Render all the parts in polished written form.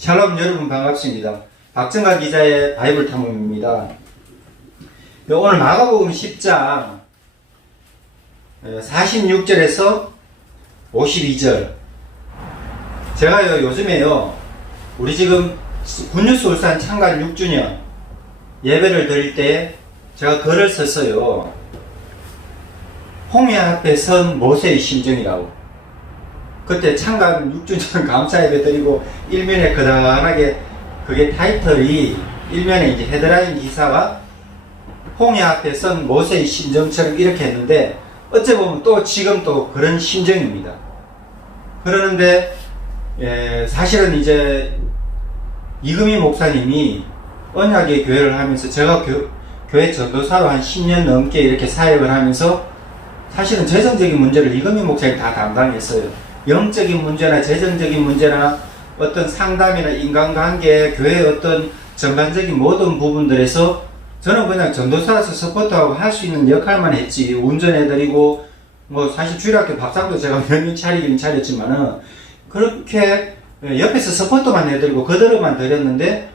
샬롬 여러분 반갑습니다. 박정가 기자의 바이블 탐험입니다. 오늘 마가복음 10장 46절에서 52절. 제가 요즘에요 우리 지금 굿뉴스 울산 창간 6주년 예배를 드릴 때 제가 글을 썼어요. 홍해 앞에 선 모세의 심정이라고. 그때 창간 6주년 감사 예배 드리고 일면에 그다란하게 그게 타이틀이 일면에 이제 헤드라인 기사가 홍해 앞에 선 모세의 심정처럼 이렇게 했는데 어찌 보면 또 지금 또 그런 심정입니다. 그러는데 사실은 이제 이금희 목사님이 언약의 교회를 하면서 제가 교회 전도사로 한 10년 넘게 이렇게 사역을 하면서 사실은 재정적인 문제를 이금희 목사님이 다 담당했어요. 영적인 문제나 재정적인 문제나 어떤 상담이나 인간관계, 교회의 어떤 전반적인 모든 부분들에서 저는 그냥 전도사로서 서포트하고 할 수 있는 역할만 했지. 운전해드리고 뭐 사실 주일학교 밥상도 제가 몇 년 차리긴 차렸지만은 그렇게 옆에서 서포트만 해드리고 그대로만 드렸는데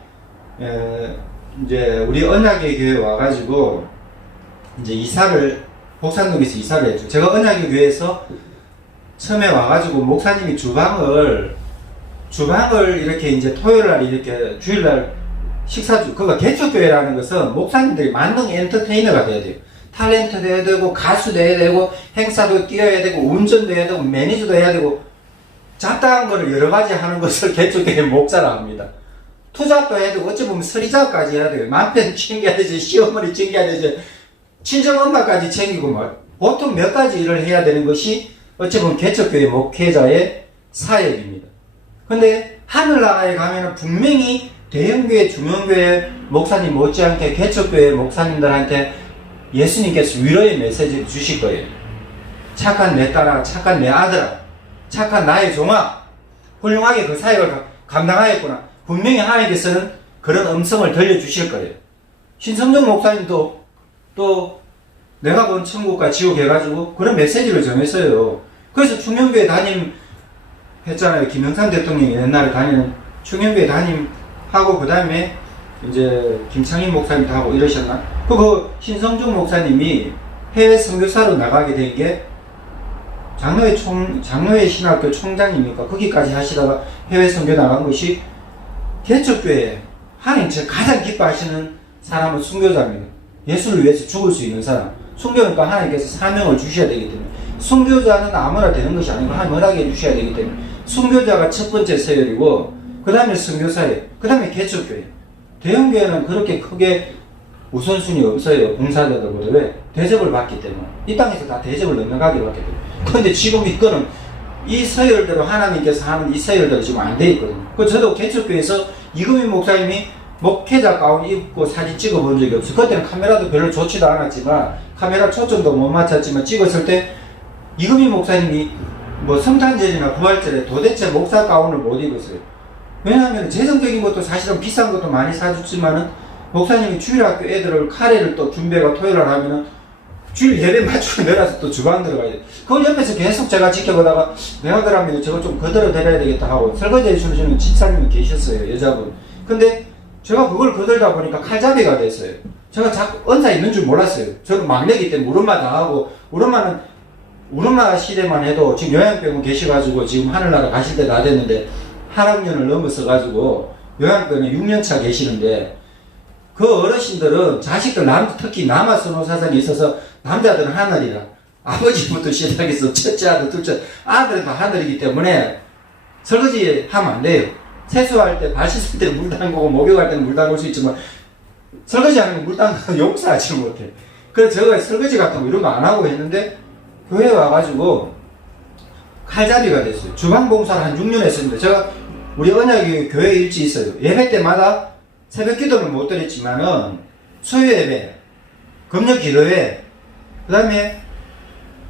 이제 우리 언약의 교회에 와가지고 이제 이사를 복산동에서 이사를 했죠. 제가 언약의 교회에서 처음에 와가지고 목사님이 주방을 이렇게 이제 토요일날 이렇게 주일날 그거 개척교회라는 것은 목사님들이 만능 엔터테이너가 돼야 돼요. 탤런트 돼야 되고 가수 돼야 되고 행사도 뛰어야 되고 운전도 해야 되고 매니저도 해야 되고 잡다한 거를 여러 가지 하는 것을 개척교회 목사라 합니다. 투잡도 해야 되고 어찌 보면 서리자까지 해야 돼요. 남편 챙겨야 되지, 시어머니 챙겨야 되지, 친정엄마까지 챙기고 막 보통 몇 가지 일을 해야 되는 것이 어찌 보면 개척교회 목회자의 사역입니다. 근데 하늘나라에 가면은 분명히 대형교회, 중형교회 목사님 못지않게 개척교회 목사님들한테 예수님께서 위로의 메시지를 주실 거예요. 착한 내 딸아, 착한 내 아들아, 착한 나의 종아, 훌륭하게 그 사역을 감당하였구나. 분명히 하나님께서는 그런 음성을 들려주실 거예요. 신성정 목사님도 또 내가 본 천국과 지옥 해가지고 그런 메시지를 전했어요. 그래서 충영교회 담임 했잖아요. 김영삼 대통령이 옛날에 다니는 충영교회 담임하고 그 다음에 이제 김창인 목사님도 하고 이러셨나? 그 신성중 목사님이 해외 선교사로 나가게 된 게 장로회 신학교 총장입니까? 거기까지 하시다가 해외 선교 나간 것이 개척교회 하나님 가장 기뻐하시는 사람은 순교자입니다. 예수를 위해서 죽을 수 있는 사람. 순교니까 하나님께서 사명을 주셔야 되기 때문에 순교자는 아무나 되는 것이 아니고 하나님 허락해 주셔야 되기 때문에 순교자가 첫 번째 서열이고 그 다음에 선교사예요. 그 다음에 개척교회. 대형교회는 그렇게 크게 우선순위 없어요. 봉사자들보다. 왜? 대접을 받기 때문에. 이 땅에서 다 대접을 넘어가게 받기 때문에. 그런데 지금 이거는 이 서열대로 하나님께서 하는 이 서열대로 지금 안 돼 있거든요. 그 저도 개척교회에서 이금희 목사님이 목회자 가운 입고 사진 찍어 본 적이 없어요. 그때는 카메라도 별로 좋지도 않았지만 카메라 초점도 못 맞췄지만 찍었을 때 이금희 목사님이 뭐 성탄절이나 부활절에 도대체 목사 가운을 못 입었어요. 왜냐하면 재정적인 것도 사실은 비싼 것도 많이 사줬지만은 목사님이 주일학교 애들을 카레를 또 준비가 토요일날 하면은 주일 예배 맞추고 내려서 또 주방 들어가야 돼. 그걸 옆에서 계속 제가 지켜보다가 내가 그러면 저거 좀 거들어 드려야 되겠다 하고 설거지 해주시는 집사님이 계셨어요. 여자분. 근데 제가 그걸 거들다 보니까 칼잡이가 됐어요. 제가 자꾸 언사 있는 줄 몰랐어요. 저는 막내기 때문에 우엄마 다 하고, 우엄마 시대만 해도 지금 요양병원 계셔가지고 지금 하늘나라 가실 때 다 됐는데 한 학년을 넘었어가지고 요양병원에 6년차 계시는데 그 어르신들은 자식들 특히 남아 선호사상이 있어서 남자들은 하늘이라 아버지부터 시작해서 첫째 아들, 둘째 아들은 다 하늘이기 때문에 설거지 하면 안 돼요. 세수할 때, 발 씻을 때는 물 담그고, 목욕할 때는 물 담글 수 있지만, 설거지 하는 거 물 담그고 용서하지 못해. 그래서 제가 설거지 같은 거 이런 거 안 하고 했는데, 교회에 와가지고, 칼잡이가 됐어요. 주방 봉사를 한 6년 했습니다. 제가, 우리 언약이 교회 일지 있어요. 예배 때마다 새벽 기도는 못 드렸지만은, 수요 예배, 금요 기도회, 그 다음에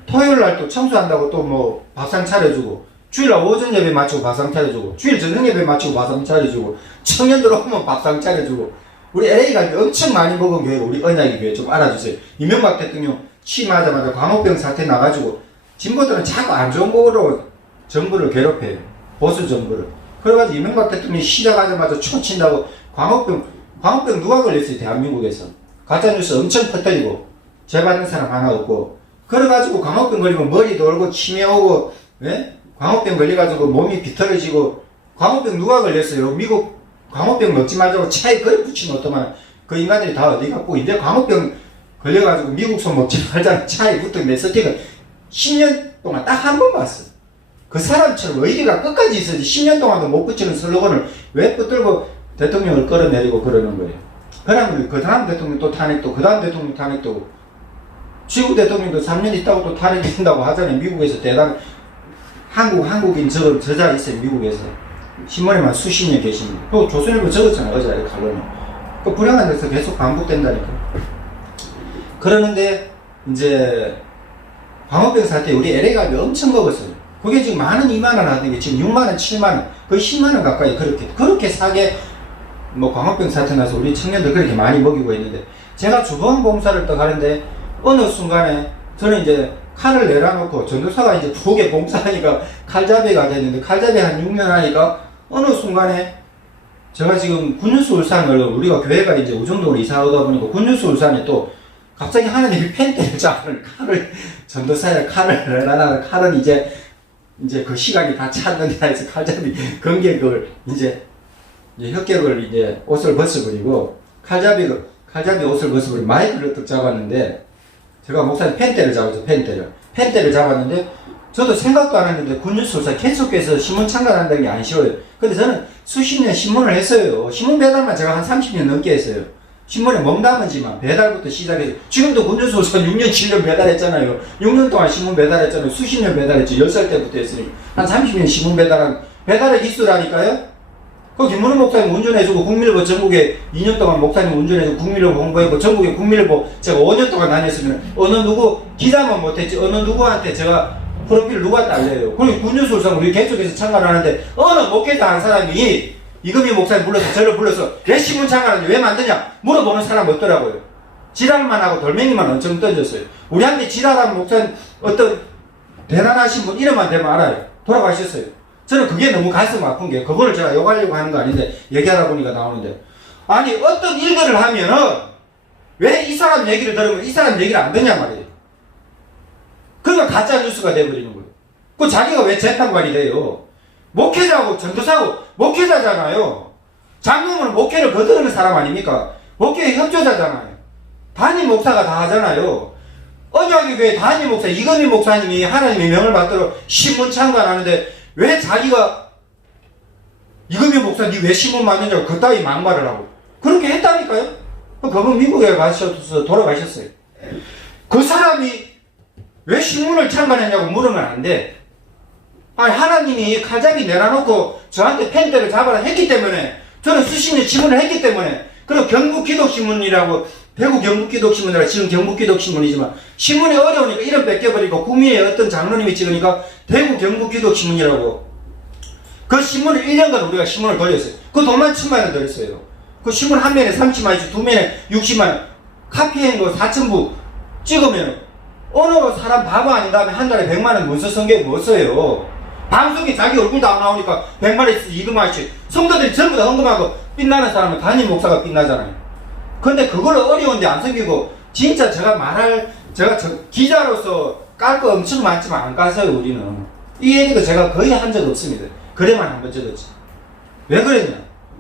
토요일 날 또 청소한다고 또 뭐 밥상 차려주고, 주일날 오전 예배 마치고 밥상 차려주고 주일 저녁 예배 마치고 밥상 차려주고 청년들 오면 밥상 차려주고 우리 LA 갈 때 엄청 많이 먹은 교회가 우리 언약의 교회 좀 알아주세요. 이명박 대통령 취임하자마자 광우병 사태 나가지고 진보들은 자꾸 안 좋은 거로 정부를 괴롭혀요. 보수 정부를. 그래가지고 이명박 대통령이 시작하자마자 초친다고 광우병 누가 걸렸어요? 대한민국에서. 가짜뉴스 엄청 퍼뜨리고 죄 받는 사람 하나 없고 그래가지고 광우병 걸리면 머리 돌고 치매 오고 예? 광우병 걸려가지고 몸이 비틀어지고 광우병 누가 걸렸어요? 미국 광우병 먹지 말자고 차에 거의 붙여놓더만 그 인간들이 다 어디 갔고 이제 광우병 걸려가지고 미국서 먹지 말자는 차에 붙은 내 스틱을 10년 동안 딱 한 번 봤어. 그 사람처럼 의리가 끝까지 있어야지 10년 동안도 못 붙이는 슬로건을 왜 붙들고 대통령을 끌어내리고 그러는 거예요. 그러면 그 다음 대통령 또 탄핵도 그 다음 대통령 탄핵도 지구 대통령도 3년 있다고 또 탄핵이 된다고 하잖아요. 미국에서 대단 한국인 저자 있어요. 미국에서 신문에만 수십 년 계십니다. 또 조선일보 적었잖아요. 어제 칼럼에. 그 불행한 데서 계속 반복된다니까. 그러는데 이제 광우병 사태 우리 LA갑이 엄청 먹었어요. 그게 지금 만원 2만원 하던 게 지금 6만원 7만원 거의 10만원 가까이 그렇게 사게 뭐 광우병 사태 나서 우리 청년들 그렇게 많이 먹이고 있는데 제가 주방봉사를 또 가는데 어느 순간에 저는 이제 칼을 내려놓고 전도사가 이제 부엌에 봉사하니까 칼잡이가 됐는데 칼잡이 한 6년 하니까 어느 순간에 제가 지금 군뉴스 울산을 우리가 교회가 이제 우정동으로 이사 오다 보니까 군뉴스 울산에 또 갑자기 하나님이 펜대를 잡는 칼을 전도사의 칼을 내려놔 칼은 이제 그 시간이 다 찼는데 해서 칼잡이 건객을 이제 혁격을 이제 옷을 벗어버리고 칼잡이 옷을 벗어버리고 마이크를 딱 잡았는데 제가 목사님 펜대를 잡았죠. 펜대를 잡았는데 저도 생각도 안 했는데 군뉴스울산 계속해서 신문 창간한다는 게 안 쉬워요. 근데 저는 수십 년 신문을 했어요. 신문 배달만 제가 한 30년 넘게 했어요. 신문에 몸담은지만 배달부터 시작해서 지금도 군뉴스울산 6년 7년 배달했잖아요. 6년 동안 신문 배달했잖아요. 수십 년 배달했죠. 10살 때부터 했으니 한 30년 신문 배달의 기수라니까요. 그 김문호 목사님 운전해주고 국민일보 전국에 2년 동안 목사님 운전해주고 국민일보 홍보했고 전국에 국민일보 제가 5년 동안 다녔으면 어느 누구 기자만 못했지 어느 누구한테 제가 프로필 누가 딸려요. 그리고 군뉴스울산 우리 계속해서 참가하는데 어느 목회자 한 사람이 이금희 목사님 불러서 저를 불러서 왜 신문 참가하는지 왜 만드냐 물어보는 사람 없더라고요. 지랄만 하고 돌멩이만 엄청 던졌어요. 우리한테 지랄한 목사님 어떤 대단하신 분 이름만 대면 알아요. 돌아가셨어요. 저는 그게 너무 가슴 아픈 게 그거를 제가 욕하려고 하는 거 아닌데 얘기하다 보니까 나오는데 아니 어떤 일들을 하면은 왜 이 사람 얘기를 들으면 이 사람 얘기를 안 듣냐 말이에요. 그러니까 가짜 뉴스가 돼버리는 거예요. 그 자기가 왜 재판관이 돼요. 목회자하고 전도사하고 목회자잖아요. 장로는 목회를 거두는 사람 아닙니까? 목회의 협조자잖아요. 담임 목사가 다 하잖아요. 언약의 교회 담임 목사 이건희 목사님이 하나님의 명을 받들어 신문 창간하는데 왜 자기가 이금희 목사 니 왜 신문 만드냐고 그따위 막말을 하고 그렇게 했다니까요. 그분 미국에 가셔서 돌아가셨어요. 그 사람이 왜 신문을 창간했냐고 물으면 안 돼. 아니 하나님이 칼잡이 내려놓고 저한테 펜대를 잡아라 했기 때문에 저는 수십 년 신문을 했기 때문에 그리고 경북기독신문이라고 대구 경북기독신문이라 지금 경북기독신문이지만 신문이 어려우니까 이름 뺏겨버리고 구미에 어떤 장로님이 찍으니까 대구 경북기독신문이라고 그 신문을 1년간 우리가 신문을 돌렸어요. 그 돈만 1000만원 들었어요. 그 신문 한 면에 30만원씩 두 면에 60만원 카피한 거 4,000부 찍으면 어느 사람 바보 아닌 다음에 한 달에 100만원 문서 성경에 못 써요. 방송에 자기 얼굴도 안 나오니까 100만원씩 이금하지. 성도들이 전부 다 헌금하고 빛나는 사람은 담임 목사가 빛나잖아요. 근데 그걸 어려운데 안 섬기고 진짜 제가 기자로서 깔 거 엄청 많지만 안 까서요. 우리는 이 얘기도 제가 거의 한 적 없습니다. 글에만 한 번 적었지. 왜 그랬냐?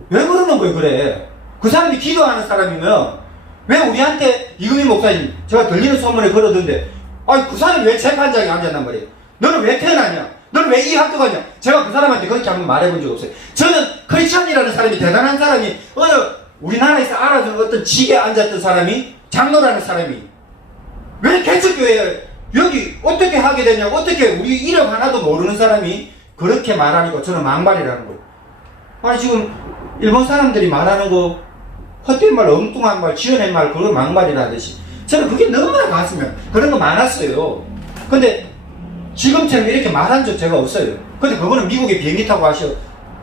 왜 그러는 거예요? 그래 그 사람이 기도하는 사람이면 왜 우리한테 이금희 목사님 제가 들리는 소문에 그러던데 아니 그 사람이 왜 재판장에 앉았단 말이에요. 너는 왜 태어났냐? 너는 왜 이 학교 갔냐? 제가 그 사람한테 그렇게 한번 말해본 적 없어요. 저는 크리스찬이라는 사람이 대단한 사람이 어느 우리나라에서 알아준 어떤 직에 앉았던 사람이 장로라는 사람이 왜 개척교회에 여기 어떻게 하게 되냐고 어떻게 우리 이름 하나도 모르는 사람이 그렇게 말하니까 저는 막말이라는 거예요. 아니 지금 일본 사람들이 말하는 거 헛된 말 엉뚱한 말 지어낸 말 그걸 막말이라듯이 저는 그게 너무나 가슴에 그런 거 많았어요. 근데 지금처럼 이렇게 말한 적 제가 없어요. 근데 그거는 미국에 비행기 타고 가셔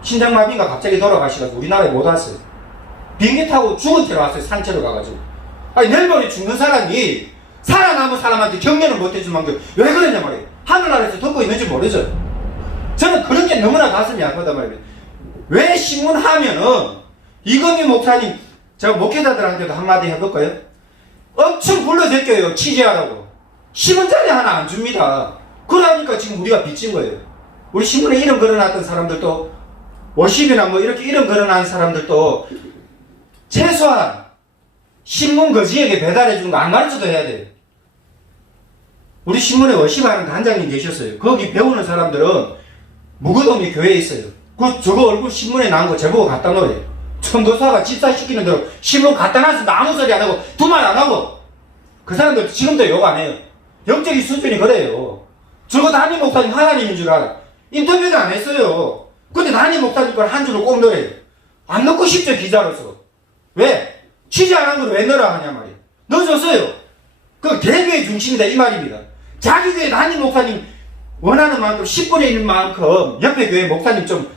신장마비가 갑자기 돌아가셔가지고 우리나라에 못 왔어요. 비행기 타고 죽은 채로 왔어요. 산채로 가가지고. 아니 멜버른에 죽는 사람이 살아남은 사람한테 격려를 못 해주면 왜 그러냐 말이에요. 하늘나라에서 듣고 있는지 모르죠. 저는 그렇게 너무나 가슴이 아프단 말이에요. 왜 신문하면은 이건희 목사님 제가 목회자들한테도 한마디 해볼까요? 엄청 불러제껴요. 취재하라고. 신문자리 하나 안 줍니다. 그러니까 지금 우리가 빚진 거예요. 우리 신문에 이름 걸어놨던 사람들도 워십이나 뭐 이렇게 이름 걸어놓은 사람들도 최소한 신문 거지에게 배달해 주는 거 안 가르쳐도 해야 돼요. 우리 신문에 워십하는 단장님 계셨어요. 거기 배우는 사람들은 무거동에 교회에 있어요. 저거 얼굴 신문에 나온 거 제보고 갖다 놓아요. 전도사가 집사시키는 대로 신문 갖다 놔서 아무 소리 안 하고 두말 안 하고 그 사람들 지금도 욕 안 해요. 영적인 수준이 그래요. 저거 담임 목사님 하나님인 줄 알아. 인터뷰도 안 했어요. 근데 담임 목사님 걸 한 줄을 꼭 넣어요. 안 넣고 싶죠, 기자로서. 왜? 취재 안 한 걸 왜 넣으라 하냐 말이에요. 넣어줬어요. 그 대교의 중심이다 이 말입니다. 자기 교회 담임 목사님 원하는 만큼 10분의 1만큼 옆에 교회 목사님 좀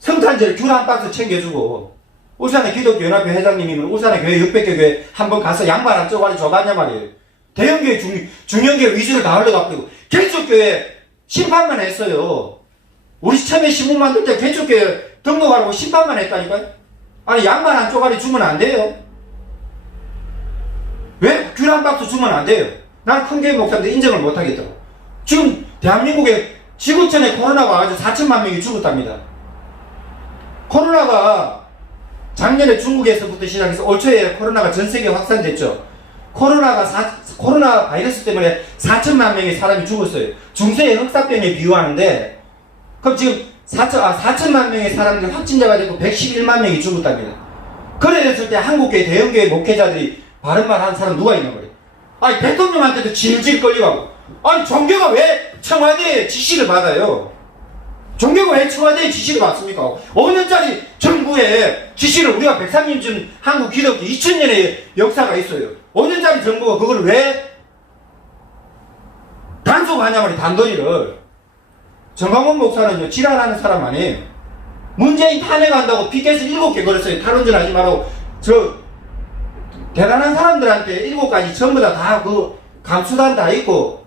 성탄절 귤 한 박스 챙겨주고 울산의 기독교연합회 회장님이면 울산의 교회 600개 교회 한번 가서 양말 한 쪼가리 줘봤냐 말이에요. 대형교회 중형교회 위주를 다 흘러가고 개척교회 심판만 했어요. 우리 처음에 신문 만들 때 개척교회 등록하라고 심판만 했다니까요. 아니 양말 한 쪼가리 주면 안 돼요? 왜 귤 한 박스 주면 안 돼요? 난 큰 교회 목사인데 인정을 못 하겠더라고. 지금 대한민국에 지구촌에 코로나가 와가지고 4천만 명이 죽었답니다. 코로나가 작년에 중국에서부터 시작해서 올 초에 코로나가 전 세계에 확산됐죠. 코로나 바이러스 때문에 4천만 명의 사람이 죽었어요. 중세의 흑사병에 비유하는데, 그럼 지금 4천만 명의 사람들 확진자가 되고 111만 명이 죽었답니다. 그래 됐을 때 한국교회 대형교회 목회자들이 바른 말 한 사람 누가 있는 거예요? 아니 대통령한테도 질질 끌려가고, 아니 종교가 왜 청와대의 지시를 받아요? 종교가 왜 청와대의 지시를 받습니까? 5년짜리 정부의 지시를 우리가 103년 전 한국 기독교 2000년의 역사가 있어요. 5년짜리 정부가 그걸 왜 단속하냐 말이에요. 단도리를. 정광훈 목사는요 지랄하는 사람 아니에요. 문재인 탄핵한다고 피켓을 7개 걸었어요. 탈원전 하지 말라고. 저 대단한 사람들한테 7가지 전부 다 그 감수단 다 있고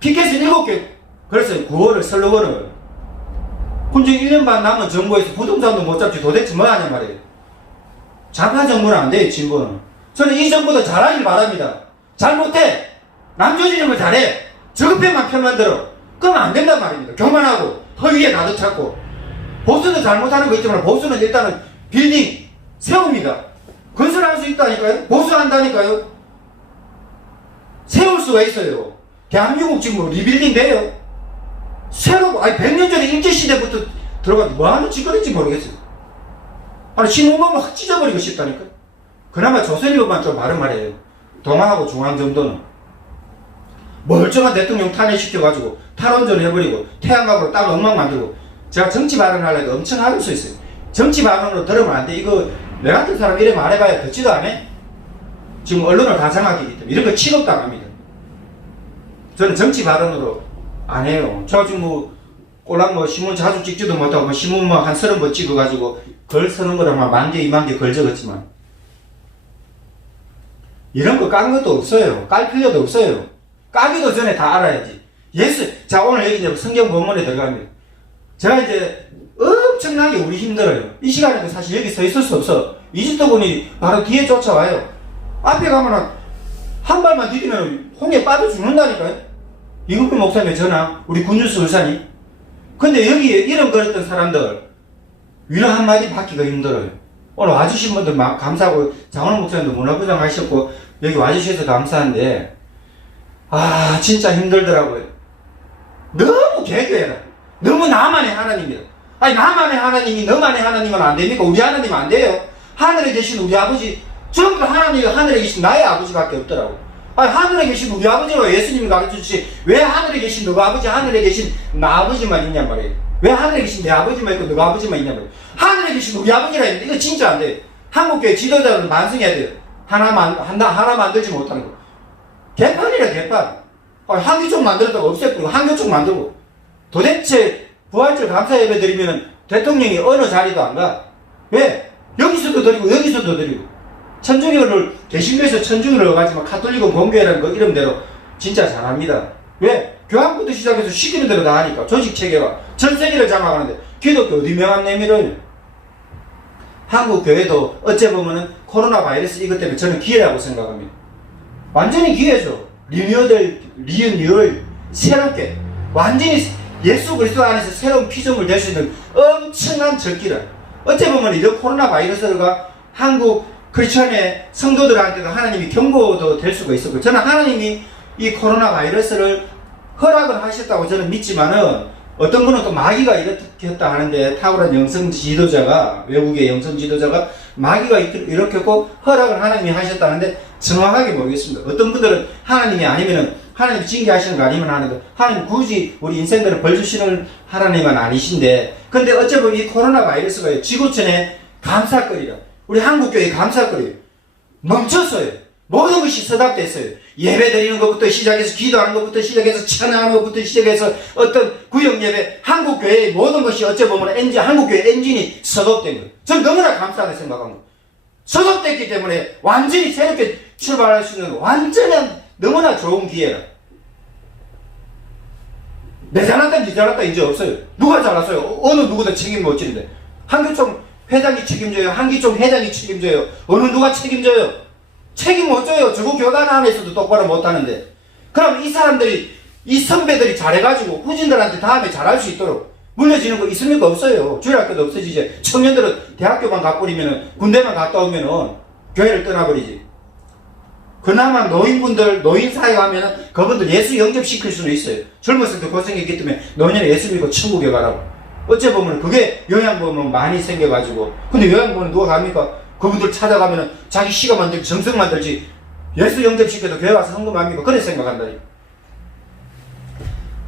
피켓을 7개 걸었어요. 구호를 슬로건을. 근데 1년 반 남은 정부에서 부동산도 못 잡지 도대체 뭐 하냐 말이에요. 장한 정부는 안 돼요. 진보는. 저는 이 정부도 잘하길 바랍니다. 잘못해. 남조지는 걸 잘해. 저급해만 편만 들어. 그러면 안 된단 말입니다. 교만하고 허위에 가득 찼고. 보수는 잘못하는 거 있지만 보수는 일단은 빌딩 세웁니다. 건설할 수 있다니까요. 보수한다니까요. 세울 수가 있어요. 대한민국 지금 뭐 리빌딩 돼요. 새로, 아니 100년 전에 일제시대부터 들어가도 뭐하는 짓거리인지 모르겠어요. 아니 신문만 확 찢어버리고 싶다니까. 그나마 조선일보만 좀 바른 말이에요. 동아하고 중앙 정도는 멀쩡한 대통령 탄핵시켜가지고 탈원전 해버리고 태양광으로 땅 엉망 만들고. 제가 정치 발언하려고 엄청 하를 수 있어요. 정치 발언으로 들으면 안 돼. 이거 내 같은 사람 이래 말해봐야 듣지도 않아. 지금 언론을 다 장악했기 때문에 이런 거 취급당합니다. 저는 정치 발언으로 안 해요. 저 지금 뭐 꼴랑 뭐 신문 자주 찍지도 못하고 뭐 신문 뭐 한 30번 찍어가지고 글 쓰는 거랑 막 10,000개 20,000개 글 적었지만 이런 거 깐 것도 없어요. 깔 필요도 없어요. 까기도 전에 다 알아야지. 자 오늘 여기 이제 성경 본문에 들어갑니다. 제가 이제 엄청나게 우리 힘들어요. 이 시간에도 사실 여기 서 있을 수 없어. 이집트 군이 바로 뒤에 쫓아와요. 앞에 가면은 한 발만 디디면 홍해 빠져 죽는다니까요. 이국빈 목사님의 전화, 우리 군뉴스 울산이. 근데 여기에 이름 걸었던 사람들 위로 한마디 받기가 힘들어요. 오늘 와주신 분들 감사하고 장원호 목사님도 문화부장 하셨고 여기 와주셔서 감사한데 진짜 힘들더라고요. 너무 개그해라. 너무 나만의 하나님이다. 아니 나만의 하나님이 너만의 하나님은 안 됩니까? 우리 하나님은 안 돼요. 하늘에 계신 우리 아버지 전부 다 하나님이 하늘에 계신 나의 아버지밖에 없더라고. 아니 하늘에 계신 우리 아버지가 예수님이 가르쳐주시 왜 하늘에 계신 너가 아버지 하늘에 계신 나 아버지만 있냔 말이에요. 왜 하늘에 계신 내 아버지만 있고 너가 아버지만 있냔 말이에요. 하늘에 계신 우리 아버지라 했는데 이거 진짜 안 돼요. 한국교회 지도자들은 반성해야 돼요. 하나 만들지 못하는 거. 개판이라 개판. 한교총 만들었다고 없애버리고 한교총 만들고. 도대체 부활절 감사 예배 드리면 대통령이 어느 자리도 안 가. 왜? 여기서도 드리고 여기서도 드리고. 천주교를 개신교에서 천주교를 넣어가지만 카톨릭은 공교회라는 거 이름대로 진짜 잘합니다. 왜? 교황부터 시작해서 시키는 대로 다 하니까. 조직체계가 전 세계를 장악하는데 기독교 어디 명함 내밀어요? 한국 교회도 어째 보면은 코로나 바이러스 이것 때문에 저는 기회라고 생각합니다. 완전히 기회죠. 리뉴얼 새롭게 완전히 예수 그리스도 안에서 새로운 피조물 될 수 있는 엄청난 적기라. 어째 보면 이런 코로나 바이러스가 한국 크리스천의 성도들한테도 하나님이 경고도 될 수가 있었고, 저는 하나님이 이 코로나 바이러스를 허락을 하셨다고 저는 믿지만은, 어떤 분은 또 마귀가 이렇게 했다 하는데, 탁월한 영성 지도자가, 외국의 영성 지도자가 마귀가 이렇게 했고 허락을 하나님이 하셨다는데 정확하게 모르겠습니다. 어떤 분들은 하나님이 아니면은 하나님 징계하시는 거 아니면 하는데, 하나님 굳이 우리 인생들을 벌 주시는 하나님은 아니신데, 근데 어쩌면 이 코로나 바이러스가 지구촌에 감사거리라. 우리 한국교회 감사거리요. 멈췄어요. 모든 것이 서답됐어요. 예배 드리는 것부터 시작해서, 기도하는 것부터 시작해서, 찬양하는 것부터 시작해서, 어떤 구역 예배, 한국교회의 모든 것이 어째 보면 한국교회 엔진이 서겁된 거예요. 전 너무나 감사하게 생각합니다. 서겁됐기 때문에 완전히 새롭게 출발할 수 있는 완전한 너무나 좋은 기회라. 내 잘났다, 니 잘났다 이제 없어요. 누가 잘났어요? 어느 누구도 책임 못 지는데. 한교총 회장이 책임져요. 한기총 회장이 책임져요. 어느 누가 책임져요? 책임 못 져요. 저거 교단 안에서도 똑바로 못하는데. 그럼 이 사람들이, 이 선배들이 잘해가지고 후진들한테 다음에 잘할 수 있도록 물려지는 거 있습니까? 없어요. 주일학교도 없어지지. 청년들은 대학교만 가버리면은, 군대만 갔다 오면은 교회를 떠나버리지. 그나마 노인분들, 노인사회 가면은 그분들 예수 영접시킬 수는 있어요. 젊었을 때 고생했기 때문에 노년에 예수 믿고 천국에 가라고. 어째 보면 그게 영향보면 많이 생겨가지고. 근데 영향보면 누가 갑니까? 그분들 찾아가면은 자기 시가 만들지, 정성 만들지, 예수 영접시켜도 교회 와서 헌금 합니까? 그래 생각한다니.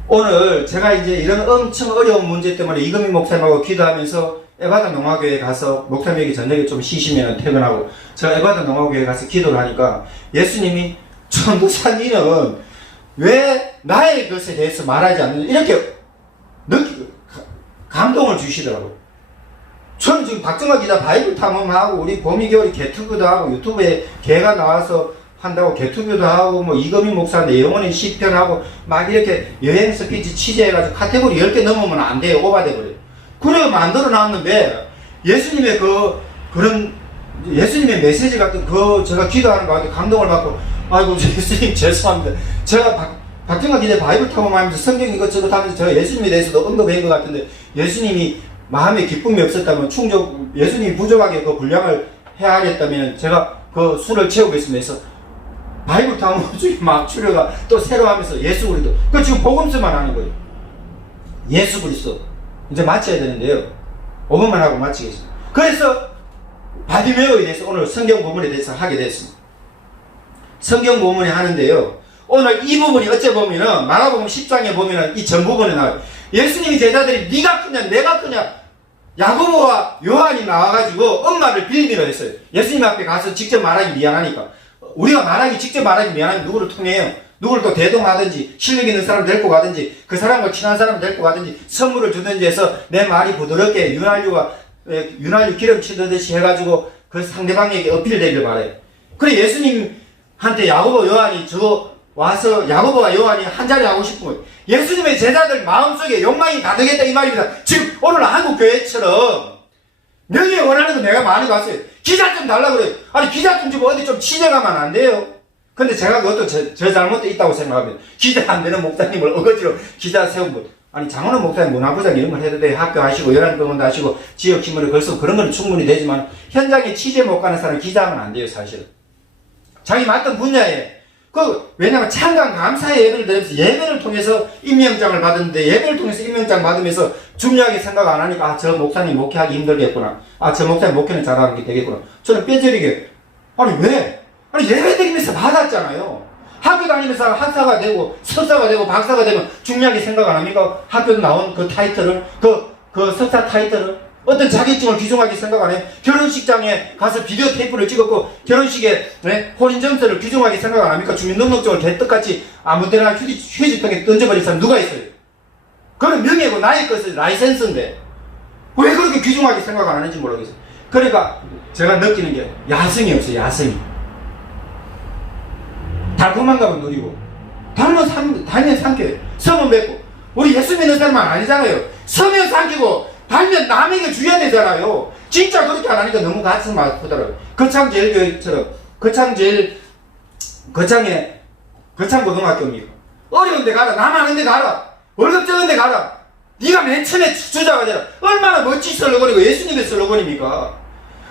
오늘 제가 이제 이런 엄청 어려운 문제 때문에 이금희 목사님하고 기도하면서 에바다 농화교회에 가서, 목사님에게 저녁에 좀 쉬시면 퇴근하고, 제가 에바다 농화교회에 가서 기도를 하니까 예수님이 전도사님은 왜 나의 것에 대해서 말하지 않는지 이렇게 감동을 주시더라고요. 저는 지금 박정아 기자 바이블 탐험하고, 우리 봄이 겨울이 개투뷰도 하고, 유튜브에 개가 나와서 한다고 개투뷰도 하고, 뭐 이금희 목사 내 영혼의 시편하고 막 이렇게 여행 스피치 취재해가지고 카테고리 10개 넘으면 안 돼요. 오바돼 버려요. 그래 만들어 놨는데 예수님의 그런 예수님의 메시지 같은 제가 기도하는 가운데 감동을 받고, 아이고 예수님 죄송합니다. 제가 박정아 기자 바이블 탐험하면서 성경 이것저것 하면서 제가 예수님에 대해서도 언급한 것 같은데, 예수님이 마음에 기쁨이 없었다면, 예수님이 부족하게 그 분량을 헤아렸다면 제가 그 수를 채우겠습니다 해서 바이블 탐험 중에 막 추려가 또 새로 하면서 예수 그리스도, 그 지금 복음서만 하는 거예요. 예수 그리스도 이제 마쳐야 되는데요. 5분만 하고 마치겠습니다. 그래서 바디메오에 대해서 오늘 성경 부분에 대해서 하게 됐습니다. 성경 부분에 하는데요. 오늘 이 부분이 어째 보면은 마가복음 10장에 보면은 이 전 부분에 나와요. 예수님이 제자들이 네가 크냐 내가 크냐, 야고보와 요한이 나와가지고 엄마를 빌미로 했어요. 예수님 앞에 가서 직접 말하기 미안하니까. 우리가 직접 말하기 미안하면 누구를 통해요? 누구를 또 대동하든지 실력 있는 사람 데리고 가든지 그 사람과 친한 사람 데리고 가든지 선물을 주든지 해서 내 말이 부드럽게 윤활유 기름 치듯이 해가지고 그 상대방에게 어필되길 바래요. 그래 예수님한테 야고보 요한이 와서 야고보와 요한이 한 자리 하고 싶은 거예요. 예수님의 제자들 마음속에 욕망이 가득했다 이 말입니다. 지금 오늘 한국교회처럼 명예 원하는 거 내가 많이 봤어요. 기자 좀 달라고 그래요. 아니 기자 좀 주고 어디 좀 취재가면 안 돼요? 근데 제가 그것도 저 잘못도 있다고 생각합니다. 기자 안 되는 목사님을 어거지로 기자 세운 분. 아니 장원호 목사님 문화부장 이런 걸 해도 돼. 학교 하시고 열한병원도 하시고 지역신문에 글 쓰고 그런 건 충분히 되지만 현장에 취재 못 가는 사람 기자하면 안 돼요. 사실은 자기 맡은 분야에 왜냐면 창간 감사의 예배를 드리면서 예배를 통해서 임명장을 받았는데, 예배를 통해서 임명장 받으면서 중요하게 생각 안 하니까 저 목사님 목회하기 힘들겠구나, 저 목사님 목회는 잘하게 되겠구나. 저는 뼈저리게 아니 왜? 아니 예배 드리면서 받았잖아요. 학교 다니면서 학사가 되고 석사가 되고 박사가 되면 중요하게 생각 안 합니까? 학교도 나온 그 타이틀을, 그 석사 타이틀을, 어떤 자격증을 귀중하게 생각 안 해요? 결혼식장에 가서 비디오 테이프를 찍었고 결혼식에 혼인증서를 귀중하게 생각 안 합니까? 주민등록증을 개떡같이 아무 데나 휴지통에 던져버릴 사람 누가 있어요? 그건 명예고 나의 것은 라이센스인데 왜 그렇게 귀중하게 생각 안 하는지 모르겠어요. 그러니까 제가 느끼는 게 야성이 없어요. 야성이. 달콤한 감은 누리고 달면 삼켜요. 성은 맺고. 우리 예수 믿는 사람은 아니잖아요. 서면 삼키고 달면 남에게 줘야 되잖아요. 진짜 그렇게 안 하니까 너무 가슴 아프더라고요. 거창제일교회처럼 거창고등학교입니까? 어려운 데 가라. 남 아는 데 가라. 월급 적은 데 가라. 네가 맨 처음에 주자가 되라. 얼마나 멋진 슬로건이고 예수님의 슬로건입니까?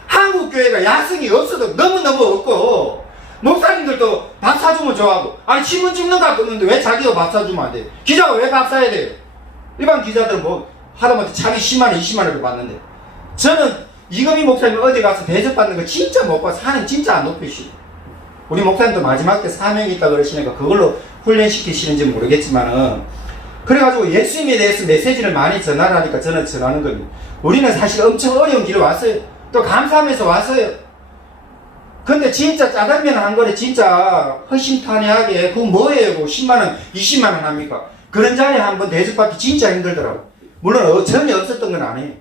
한국교회가 야성이 없어도 너무너무 없고 목사님들도 밥 사주면 좋아하고 아니 신문 찍는 거 없는데 왜 자기가 밥 사주면 안 돼요? 기자가 왜 밥 사야 돼요? 일반 기자들은 뭐 하다못해 차비 10만원 20만원을 받는데 저는 이금희 목사님 어디 가서 대접받는 거 진짜 못 봐서 하는 진짜 안 높이시고 우리 목사님도 마지막 때 사명이 있다 그러시니까 그걸로 훈련시키시는지 모르겠지만은 그래가지고 예수님에 대해서 메시지를 많이 전하라니까 저는 전하는 겁니다. 우리는 사실 엄청 어려운 길을 왔어요. 또 감사하면서 왔어요. 근데 진짜 짜장면 한 그릇 진짜 허심탄회하게 그거 뭐예요? 10만원 20만원 합니까? 그런 자리에 한번 대접받기 진짜 힘들더라고. 물론 전혀 없었던 건 아니에요.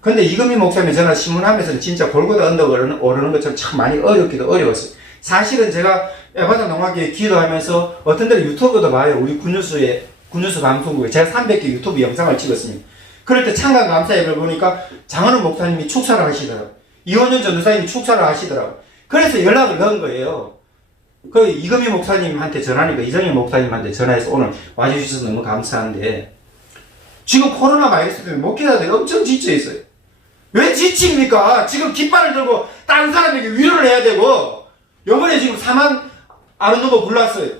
근데 이금희 목사님 전화 신문하면서는 진짜 골고다 언덕 오르는 것처럼 참 많이 어렵기도 어려웠어요. 사실은 제가 에바다 농학교에 기도하면서 어떤 데는 유튜브도 봐요. 우리 군뉴스 방송국에 제가 300개 유튜브 영상을 찍었습니다. 그럴 때 창간 감사 예배를 보니까 장은호 목사님이 축사를 하시더라고요. 이원현 전도사님이 축사를 하시더라고요. 그래서 연락을 넣은 거예요. 그 이금희 목사님한테 전화하니까 이정희 목사님한테 전화해서 오늘 와주셔서 너무 감사한데 지금 코로나 바이러스 때문에 목회자들이 엄청 지쳐있어요. 왜 지칩니까? 지금 깃발을 들고 다른 사람에게 위로를 해야 되고 요번에 지금 4만 아르노보 불났어요.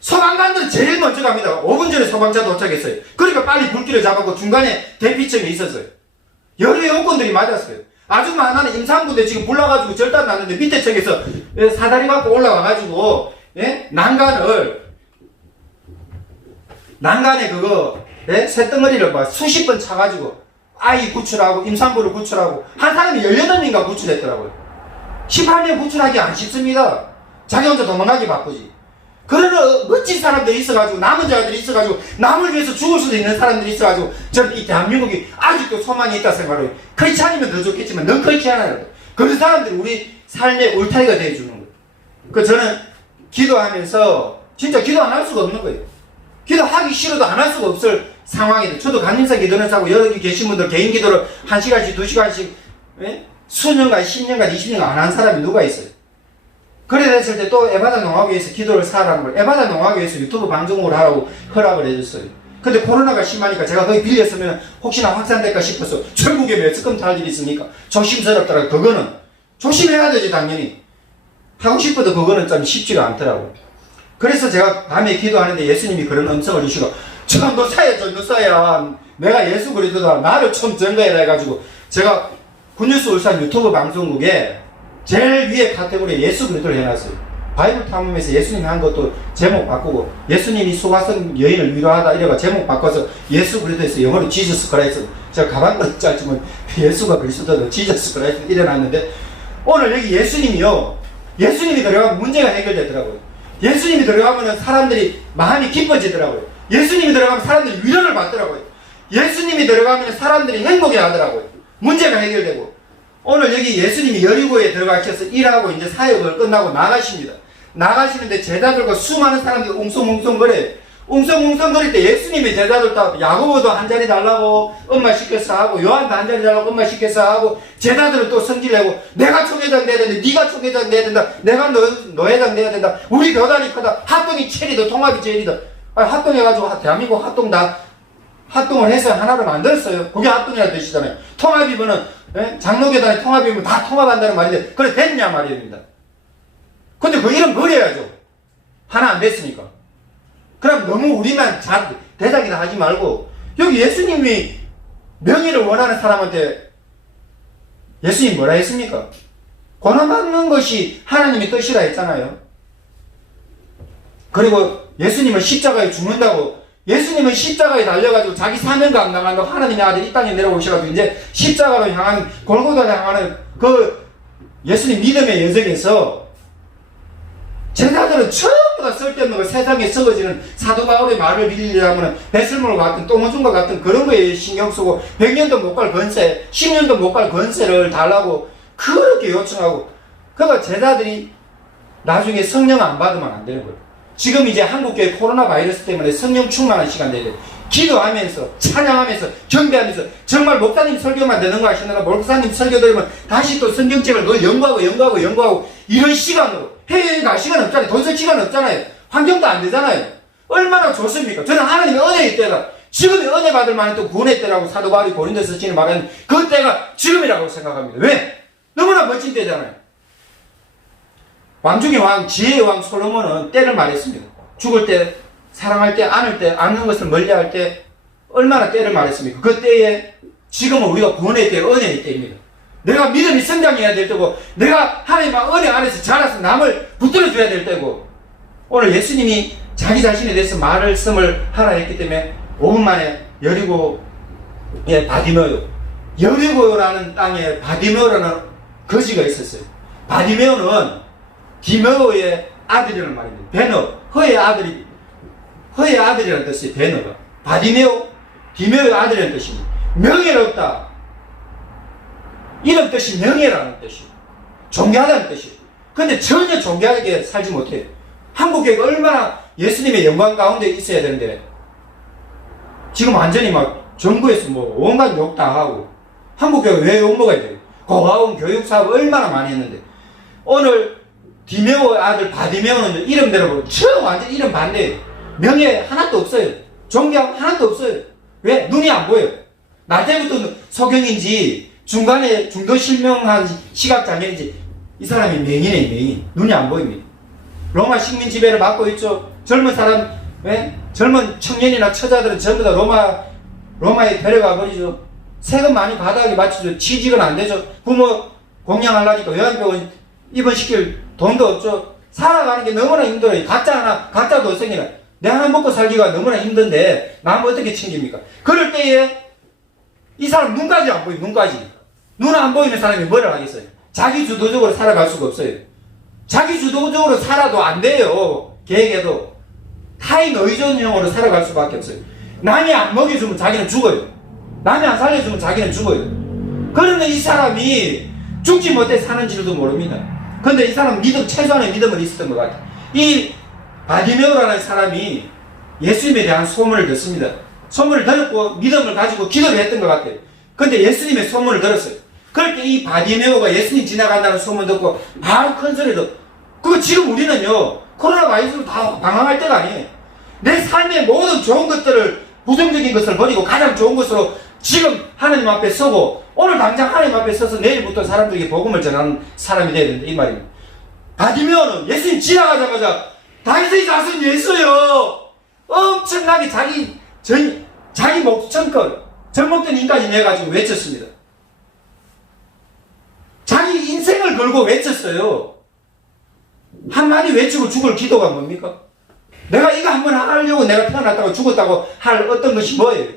소방관들은 제일 먼저 갑니다. 5분 전에 소방차 도착했어요. 그러니까 빨리 불길을 잡았고 중간에 대피점이 있었어요. 여러 여권들이 맞았어요. 아줌마 하나는 임산부대 지금 불나가지고 절단 났는데 밑에 층에서 사다리 갖고 올라와가지고 난간에 그거 쇳덩어리를 막 수십 번 차가지고 아이 구출하고 임산부를 구출하고 한 사람이 18명인가 구출했더라고요. 18명 구출하기 안 쉽습니다. 자기 혼자 도망가기 바쁘지. 그러나 멋진 사람들이 있어가지고 남은 자들이 있어가지고 남을 위해서 죽을 수도 있는 사람들이 있어가지고 저는 이 대한민국이 아직도 소망이 있다 생각해요. 그렇지 않으면 더 좋겠지만 넌 그렇지 않아요. 그런 사람들이 우리 삶의 울타리가 되어주는 거예요. 그 저는 기도하면서 진짜 기도 안 할 수가 없는 거예요. 기도하기 싫어도 안 할 수가 없을 상황이에요. 저도 간임사 기도를 하고 여기 계신 분들 개인 기도를 1시간씩 2시간씩 수년간 10년간 20년간 안 한 사람이 누가 있어요. 그래 됐을 때 또 에바다 농학교에서 기도를 사라는 걸 에바다 농학교에서 유튜브 방송을 하라고 허락을 해줬어요. 근데 코로나가 심하니까 제가 거기 빌렸으면 혹시나 확산될까 싶어서 전국에 몇 스컴 탈 일이 있으니까 조심스럽더라고요. 그거는 조심해야 되지 당연히. 하고 싶어도 그거는 좀 쉽지가 않더라고요. 그래서 제가 밤에 기도하는데 예수님이 그런 음성을 주시고 전도사야 내가 예수 그리스도다 나를 좀 증거해라 해가지고 제가 군뉴스 울산 유튜브 방송국에 제일 위에 카테고리에 예수 그리스도를 해놨어요. 바이블 탐험에서 예수님이 한 것도 제목 바꾸고 예수님이 수가성 여인을 위로하다 이래가 제목 바꿔서 예수 그리스도에서 영어로 지저스 크라이스트 제가 가방끈 짧지만 예수가 그리스도다 지저스 크라이스트 이래놨는데 오늘 여기 예수님이 들어가면 문제가 해결되더라고요. 예수님이 들어가면 사람들이 마음이 기뻐지더라고요. 예수님이 들어가면 사람들이 위로를 받더라고요. 예수님이 들어가면 사람들이 행복해 하더라고요. 문제가 해결되고 오늘 여기 예수님이 여리고에 들어가셔서 일하고 이제 사역을 끝나고 나가십니다. 나가시는데 제자들과 수많은 사람들이 웅성웅성거려요. 웅성웅성거릴 때 예수님의 제자들 다 야고보도 한 자리 달라고 엄마 시켜서 하고 요한도 한 자리 달라고 엄마 시켜서 하고 제자들은 또 성질내고 내가 총회장 돼야 된다. 네가 총회장 돼야 된다. 내가 노회장 돼야 된다. 우리 교단이 크다. 합동이 체리다. 통합이 제일이다. 합동 해가지고 대한민국 합동을 해서 하나를 만들었어요. 그게 합동이라는 뜻이잖아요. 통합이면은 장로교단의 통합이면 다 통합한다는 말인데 그래 됐냐 말입니다. 근데 그 이름 버려야죠. 하나 안 됐으니까. 그럼 너무 우리만 대작이다 하지 말고 여기 예수님이 명예를 원하는 사람한테 예수님 뭐라 했습니까? 고난받는 것이 하나님의 뜻이라 했잖아요. 그리고 예수님은 십자가에 죽는다고 예수님은 십자가에 달려가지고 자기 사명 감당한다고 하나님의 아들 이 땅에 내려오셔가지고 이제 십자가로 향하는 골고다로 향하는 그 예수님 믿음의 여정에서 제자들은 전부 다 쓸데없는 거 세상에 썩어지는 사도 바울의 말을 빌리려면 배설물 같은 똥오줌과 같은 그런 거에 신경 쓰고 100년도 못 갈 권세 10년도 못 갈 권세를 달라고 그렇게 요청하고 그러니까 제자들이 나중에 성령 안 받으면 안 되는 거예요. 지금 이제 한국교회 코로나 바이러스 때문에 성령 충만한 시간 돼야 돼요. 기도하면서 찬양하면서 경배하면서 정말 목사님 설교만 듣는 거 하시느라 목사님 설교 들으면 다시 또 성경책을 그걸 연구하고 이런 시간으로 해외에 갈 시간 없잖아요. 돈 쓸 시간 없잖아요. 환경도 안 되잖아요. 얼마나 좋습니까? 저는 하나님의 은혜의 때다. 지금이 은혜 받을 만한 또 구원의 때라고 사도 바울이 고린도서 쓰시는 말은 그 때가 지금이라고 생각합니다. 왜? 너무나 멋진 때잖아요. 왕 중의 왕, 지혜의 왕 솔로몬은 때를 말했습니다. 죽을 때, 사랑할 때, 안을 때, 안는 것을 멀리할 때 얼마나 때를 말했습니까? 그 때에 지금은 우리가 구원의 때, 은혜의 때입니다. 내가 믿음이 성장해야 될 때고 내가 하나님의 은혜 안에서 자라서 남을 붙들어줘야 될 때고 오늘 예수님이 자기 자신에 대해서 말씀을 하라 했기 때문에 5분 만에 여리고의 바디메오, 여리고라는 땅에 바디메오라는 거지가 있었어요. 바디메오는 디메오의 아들이라는 말입니다. 베너, 허의 아들이라는 뜻이에요. 베너가. 바디메오, 디메오의 아들이라는 뜻입니다. 명예롭다. 이런 뜻이 명예라는 뜻이에요. 존귀하다는 뜻이에요. 근데 전혀 존귀하게 살지 못해요. 한국교회가 얼마나 예수님의 영광 가운데 있어야 되는데 지금 완전히 막 정부에서 뭐 온갖 욕 다 하고 한국교회가 왜 욕먹어야 돼요? 고아원 교육사업 얼마나 많이 했는데 오늘 디메오 아들 바디메오는 이름대로 처음 완전 이름 반대예요. 명예 하나도 없어요. 존경 하나도 없어요. 왜? 눈이 안 보여요. 날 때부터 소경인지 중간에 중도 실명한 시각장애인지 이 사람이 맹인이에요. 맹인. 눈이 안 보입니다. 로마 식민 지배를 받고 있죠. 젊은 사람, 왜? 젊은 청년이나 처자들은 전부 다 로마에 데려가 버리죠. 세금 많이 바닥에 맞추죠. 취직은 안 되죠. 부모 공양하려니까 요양병원 입원시킬 돈도 없죠. 살아가는 게 너무나 힘들어요. 가짜도 없으니까 내 하나 먹고 살기가 너무나 힘든데 남 어떻게 챙깁니까? 그럴 때에 이 사람 눈까지 안 보여요. 눈 안 보이는 사람이 뭐를 하겠어요? 자기 주도적으로 살아갈 수가 없어요. 자기 주도적으로 살아도 안 돼요. 계획에도 타인 의존형으로 살아갈 수밖에 없어요. 남이 안 먹여주면 자기는 죽어요. 남이 안 살려주면 자기는 죽어요. 그런데 이 사람이 죽지 못해 사는 줄도 모릅니다. 그런데 이 사람 최소한의 믿음은 있었던 것 같아요. 이 바디메오라는 사람이 예수님에 대한 소문을 듣습니다. 소문을 들었고 믿음을 가지고 기도를 했던 것 같아요. 그런데 예수님의 소문을 들었어요. 그럴 때 이 바디메오가 예수님 지나간다는 소문 듣고 바로 큰 소리로 그거 지금 우리는요 코로나 바이러스로 다 방황할 때가 아니에요. 내 삶의 모든 좋은 것들을 부정적인 것을 버리고 가장 좋은 것으로 지금 하나님 앞에 서고 오늘 당장 하나님 앞에 서서 내일부터 사람들에게 복음을 전하는 사람이 되어야 된다 이 말입니다. 바디메오는 예수님 지나가자마자 다윗의 자손 예수요 엄청나게 자기 목청껏 젊었던 인까지 내가지고 외쳤습니다. 자기 인생을 걸고 외쳤어요. 한마디 외치고 죽을 기도가 뭡니까? 내가 이거 한번 하려고 내가 태어났다고 죽었다고 할 어떤 것이 뭐예요?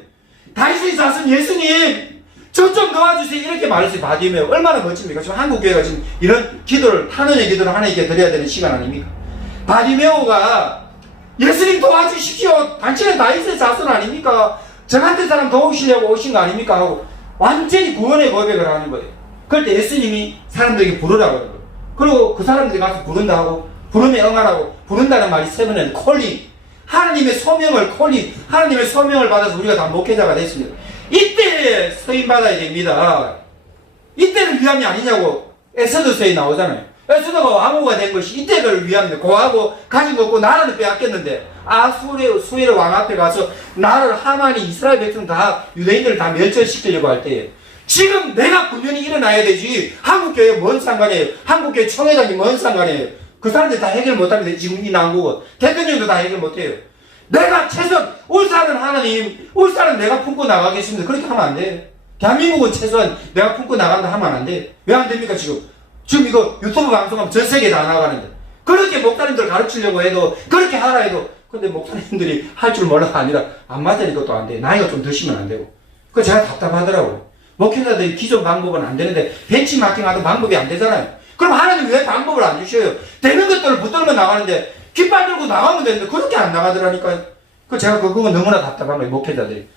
다윗의 자손 예수님 저 좀 도와주세요 이렇게 말했어요. 바디메오 얼마나 멋집니까? 지금 한국교회가 지금 이런 기도를 탄원의 기도를 하나님께 드려야 되는 시간 아닙니까? 바디메오가 예수님 도와주십시오. 당신은 다윗의 자손 아닙니까? 저 같은 사람 도우시려고 오신 거 아닙니까? 하고 완전히 구원의 고백을 하는 거예요. 그럴 때 예수님이 사람들에게 부르라고 하는 거예요. 그리고 그 사람들이 가서 부른다 하고 부름에 응하라고 부른다는 말이 세번은 콜링 하나님의 소명을 받아서 우리가 다 목회자가 됐습니다. 이때 서임받아야 됩니다. 이때를 위함이 아니냐고 에스더서에 나오잖아요. 에스더가 왕후가 된 것이 이때를 위함입니다. 고하고 가진 거 없고 나라는 빼앗겼는데 수헬의 왕 앞에 가서 나라를 하만이 이스라엘 백성 다 유대인들을 다 멸절시키려고 할 때에 지금 내가 분명히 일어나야 되지. 한국교회 뭔 상관이에요? 한국교회 총회장이 뭔 상관이에요? 그 사람들 다 해결 못합니다. 지금 이 난국은 대통령도 다 해결 못해요. 내가 최소한 울산은 하나님 울산은 내가 품고 나가겠습니다. 그렇게 하면 안 돼요. 대한민국은 최소한 내가 품고 나간다 하면 안 돼요. 왜 안 됩니까? 지금 이거 유튜브 방송하면 전 세계에 다 나가는데 그렇게 목사님들 가르치려고 해도 그렇게 하라 해도 근데 목사님들이 할 줄 몰라가 아니라 안 맞으니까 또 안 돼. 나이가 좀 드시면 안 되고 그거 제가 답답하더라고요. 목회자들이 기존 방법은 안 되는데 벤치마킹 하던 방법이 안 되잖아요. 그럼 하나님 왜 방법을 안 주셔요? 되는 것들을 붙들면 나가는데 깃발 들고 나가면 되는데 그렇게 안 나가더라니까요. 제가 그거 너무나 답답한 거예요. 목회자들이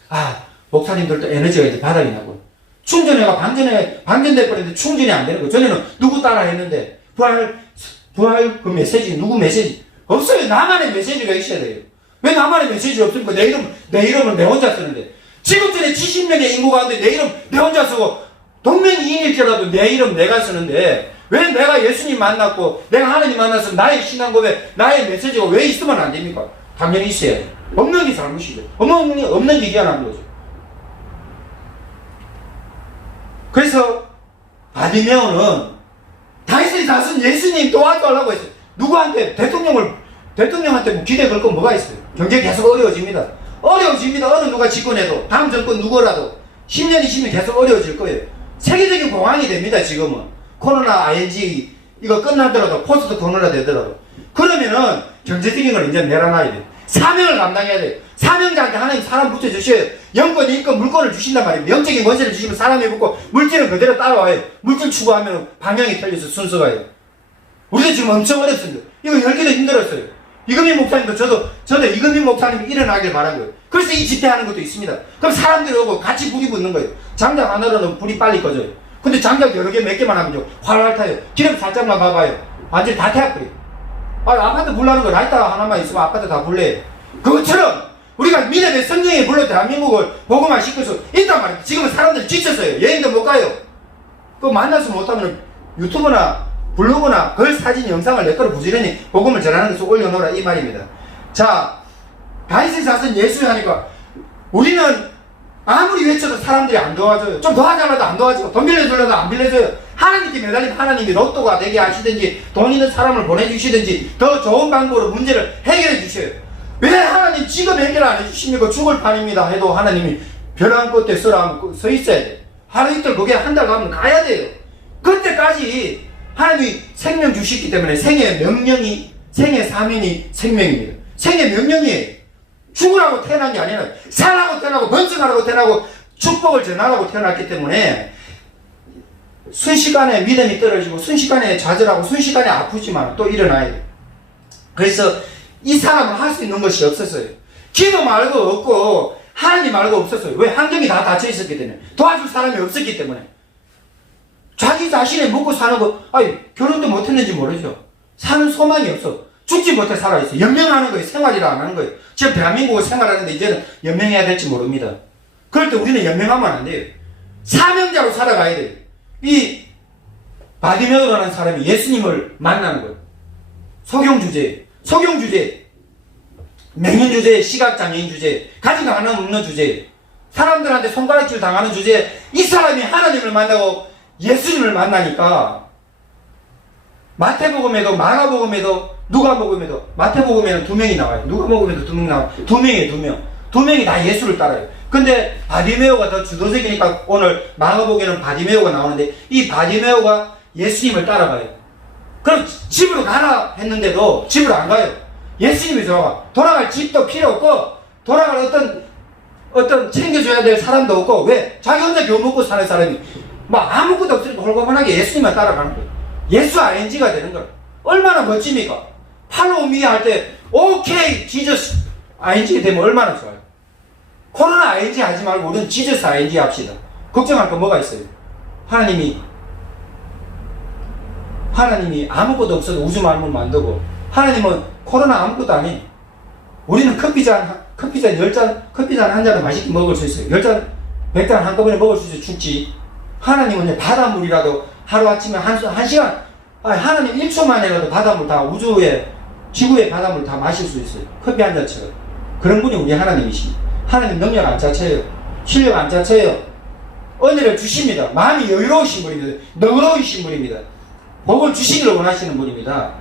목사님들도 에너지가 이제 바닥이 나고 충전해가 방전될 뻔했는데 충전이 안 되는 거예요. 전에는 누구 따라 했는데 부활 그 메시지 누구 메시지 없어요. 나만의 메시지가 있어야 돼요. 왜 나만의 메시지가 없습니까? 내 이름은 내 혼자 쓰는데. 지금 전에 70명의 인구 가운데 내 이름 내 혼자 쓰고, 동명이인일지라도 내 이름 내가 쓰는데, 왜 내가 예수님 만났고, 내가 하나님 만나서 나의 신앙 고백, 나의 메시지가 왜 있으면 안 됩니까? 당연히 있어야 돼. 없는 게 잘못이죠. 없는 게 희한한 거죠. 그래서, 바디메오는 다윗의 자손 예수님 도와달라고 했어요. 누구한테? 대통령한테 뭐 기대 걸 건 뭐가 있어요? 경제 계속 어려워집니다. 어느 누가 집권해도, 다음 정권 누구라도 10년, 20년 계속 어려워질 거예요. 세계적인 공황이 됩니다, 지금은. 코로나, ING, 이거 끝나더라도, 포스트 코로나 되더라도. 그러면은, 경제적인 걸 이제 내려놔야 돼요. 사명을 감당해야 돼요. 사명자한테 하나님 사람 붙여주셔요. 영권, 인권, 물권을 주신단 말입니다. 영적인 권세를 주시면 사람이 붙고, 물질은 그대로 따라와요. 물질 추구하면 방향이 틀려서 순서가요. 우리도 지금 엄청 어렵습니다. 이거 열기도 힘들었어요. 이금민 목사님도 저도 이금민 목사님이 일어나길 바란 거예요. 그래서 이 집회하는 것도 있습니다. 그럼 사람들이 오고 같이 불이 붙는 거예요. 장작 하나로는 불이 빨리 꺼져요. 근데 장작 여러 개 몇 개만 하면 활활 타요. 기름 살짝만 봐봐요. 완전히 다 태워버려요. 아파트 불나는 거 라이터 하나만 있으면 아파트 다 불래요. 그것처럼 우리가 믿음의 성령의 불로 대한민국을 복음화 시킬 수 있단 말이에요. 지금은 사람들이 지쳤어요. 여행도 못 가요. 또 만나서 못하면 유튜브나 블로그나 글 사진 영상을 내 거로 부지런히 복음을 전하는 것을 올려놓으라 이 말입니다. 자, 다윗의 자손 예수 하니까 우리는 아무리 외쳐도 사람들이 안 도와줘요. 좀 도와달라도 안 도와줘요. 돈 빌려주려도 안 빌려줘요. 하나님께 매달리면 하나님이 로또가 되게 하시든지 돈 있는 사람을 보내주시든지 더 좋은 방법으로 문제를 해결해 주셔요. 왜 하나님 지금 해결 안 해주십니까? 죽을 판입니다 해도 하나님이 벼랑 끝에 서라 서 있어야 돼. 하루 이틀 그게 한 달 가면 가야 돼요. 그때까지 하나님이 생명 주시기 때문에 생의 명령이, 생의 사명이 생명입니다. 생의 명령이에요. 죽으라고 태어난 게 아니라 살라고 태어나고 번성하라고 태어나고 축복을 전하라고 태어났기 때문에 순식간에 믿음이 떨어지고 순식간에 좌절하고 순식간에 아프지만 또 일어나야 돼요. 그래서 이 사람은 할 수 있는 것이 없었어요. 기도 말고 없고 하나님 말고 없었어요. 왜? 환경이 다 닫혀 있었기 때문에. 도와줄 사람이 없었기 때문에. 자기 자신의 먹고 사는 거, 결혼도 못했는지 모르죠. 사는 소망이 없어. 죽지 못해 살아있어. 연명하는 거예요. 생활이라 안 하는 거예요. 지금 대한민국을 생활하는데 이제는 연명해야 될지 모릅니다. 그럴 때 우리는 연명하면 안 돼요. 사명자로 살아가야 돼요. 이 바디메오라는 사람이 예수님을 만나는 거예요. 소경주제, 맹인주제, 시각장애인 주제, 가진 거 하나 없는 주제, 사람들한테 손가락질 당하는 주제. 이 사람이 하나님을 만나고 예수님을 만나니까 마태복음에도 마가복음에도 누가복음에도 마태복음에는 2명이 나와요. 누가복음에도 2명 나와요. 2명이 다 예수를 따라요. 근데 바디메오가 더 주도적이니까 오늘 마가복음에는 바디메오가 나오는데 이 바디메오가 예수님을 따라가요. 그럼 집으로 가라 했는데도 집으로 안 가요. 예수님이 돌아갈 집도 필요 없고 돌아갈 어떤 챙겨줘야 될 사람도 없고. 왜? 자기 혼자 겨우 먹고 사는 사람이 아무것도 없으니까 홀가분하게 예수님만 따라가는 거예요. 예수 ING가 되는 거예요. 얼마나 멋집니까? 팔로우 미 할 때 오케이 지저스 ING 되면 얼마나 좋아요. 코로나 ING 하지 말고 우리는 지저스 ING 합시다. 걱정할 거 뭐가 있어요? 하나님이 아무것도 없어도 우주 만물 만들고, 하나님은 코로나 아무것도 안 해. 우리는 커피잔 10잔, 커피잔 한 잔을 맛있게 먹을 수 있어요. 10잔, 100잔 한꺼번에 먹을 수 있어요. 죽지. 하나님은 바닷물이라도 하루아침에 한 시간, 하나님 1초 만이라도 바닷물 다 지구의 바닷물 다 마실 수 있어요. 커피 한 잔처럼. 그런 분이 우리 하나님이십니다. 하나님 능력 안 자체예요. 실력 안 자체예요. 은혜를 주십니다. 마음이 여유로우신 분입니다. 너그러우신 분입니다. 복을 주시기를 원하시는 분입니다.